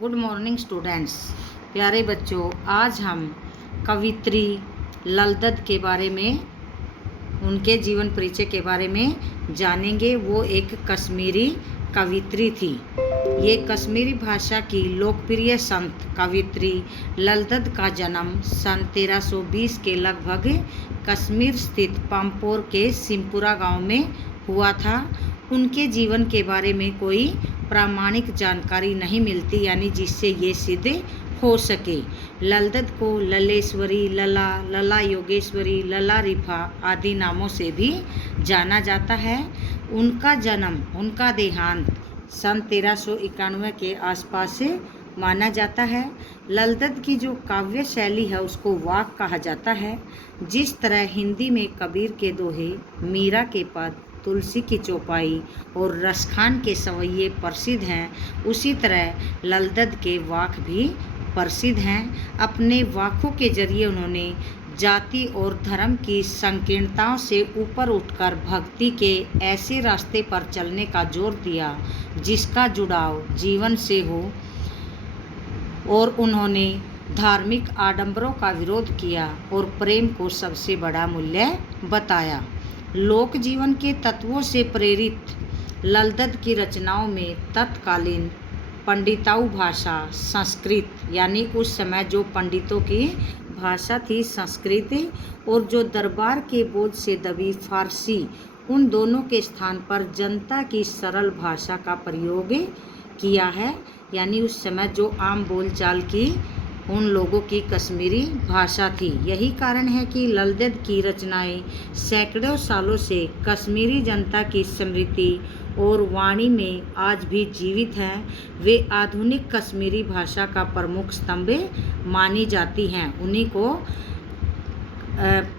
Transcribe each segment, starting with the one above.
Good morning students. प्यारे बच्चों, आज हम कवित्री ललदद के बारे में, उनके जीवन परिचय के बारे में जानेंगे। वो एक कश्मीरी कवित्री थी। ये कश्मीरी भाषा की लोकप्रिय संत कवित्री ललदद का जन्म सन 1320 के लगभग कश्मीर स्थित पाम्पोर के सिमपुरा गांव में हुआ था। उनके जीवन के बारे में कोई प्रामाणिक जानकारी नहीं मिलती, यानी जिससे ये सिद्ध हो सके। ललदद को ललेश्वरी, लला, लला योगेश्वरी, लला रिफा आदि नामों से भी जाना जाता है। उनका जन्म, उनका देहांत सन 1391 के आसपास से माना जाता है। ललदद की जो काव्य शैली है उसको वाक कहा जाता है। जिस तरह हिंदी में कबीर के दोहे, मीरा के पद, तुलसी की चौपाई और रसखान के सवैये प्रसिद्ध हैं, उसी तरह ललदद के वाक भी प्रसिद्ध हैं। अपने वाकों के जरिए उन्होंने जाति और धर्म की संकीर्णताओं से ऊपर उठकर भक्ति के ऐसे रास्ते पर चलने का जोर दिया जिसका जुड़ाव जीवन से हो, और उन्होंने धार्मिक आडंबरों का विरोध किया और प्रेम को सबसे बड़ा मूल्य बताया। लोक जीवन के तत्वों से प्रेरित ललदद की रचनाओं में तत्कालीन पंडिताऊ भाषा संस्कृत, यानी उस समय जो पंडितों की भाषा थी संस्कृत, और जो दरबार के बोझ से दबी फारसी, उन दोनों के स्थान पर जनता की सरल भाषा का प्रयोग किया है। यानी उस समय जो आम बोलचाल की उन लोगों की कश्मीरी भाषा थी। यही कारण है कि ललदद की रचनाएं सैकड़ों सालों से कश्मीरी जनता की स्मृति और वाणी में आज भी जीवित हैं। वे आधुनिक कश्मीरी भाषा का प्रमुख स्तंभ मानी जाती हैं। उन्हीं को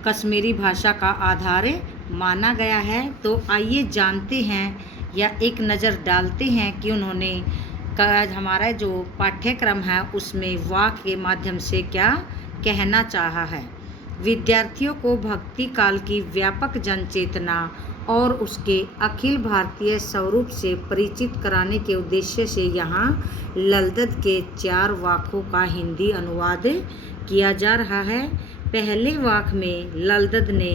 कश्मीरी भाषा का आधार माना गया है। तो आइए जानते हैं या एक नज़र डालते हैं कि उन्होंने हमारा जो पाठ्यक्रम है उसमें वाक के माध्यम से क्या कहना चाहा है। विद्यार्थियों को भक्ति काल की व्यापक जनचेतना और उसके अखिल भारतीय स्वरूप से परिचित कराने के उद्देश्य से यहाँ ललदद के 4 वाकों का हिंदी अनुवाद किया जा रहा है। पहले वाक में ललदद ने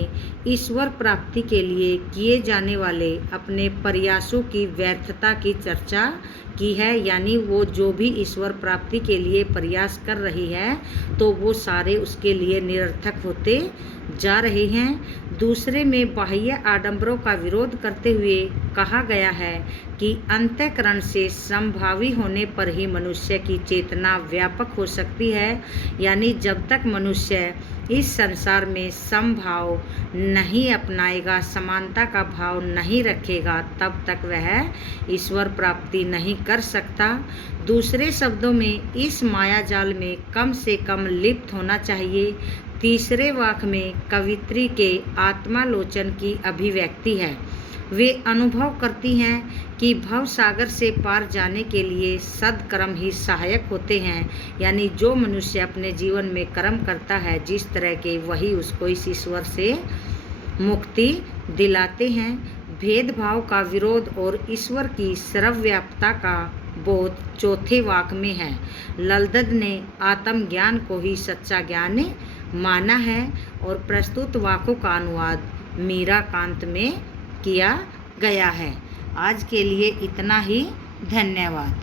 ईश्वर प्राप्ति के लिए किए जाने वाले अपने प्रयासों की व्यर्थता की चर्चा की है। यानी वो जो भी ईश्वर प्राप्ति के लिए प्रयास कर रही है तो वो सारे उसके लिए निरर्थक होते जा रहे हैं। दूसरे में बाह्य आडंबरों का विरोध करते हुए कहा गया है कि अंतःकरण से समभावी होने पर ही मनुष्य की चेतना व्यापक हो सकती है। यानी जब तक मनुष्य इस संसार में समभाव नहीं अपनाएगा, समानता का भाव नहीं रखेगा, तब तक वह ईश्वर प्राप्ति नहीं कर सकता। दूसरे शब्दों में इस मायाजाल में कम से कम लिप्त होना चाहिए। तीसरे वाक में कवित्री के आत्मालोचन की अभिव्यक्ति है। वे अनुभव करती हैं कि भव सागर से पार जाने के लिए सद्कर्म ही सहायक होते हैं। यानी जो मनुष्य अपने जीवन में कर्म करता है जिस तरह के, वही उसको इस ईश्वर से मुक्ति दिलाते हैं। भेदभाव का विरोध और ईश्वर की सर्वव्यापकता का बोध चौथे वाक में है। ललदद ने आत्मज्ञान को ही सच्चा ज्ञान माना है और प्रस्तुत वाकों का अनुवाद मीरा कांत में किया गया है। आज के लिए इतना ही। धन्यवाद।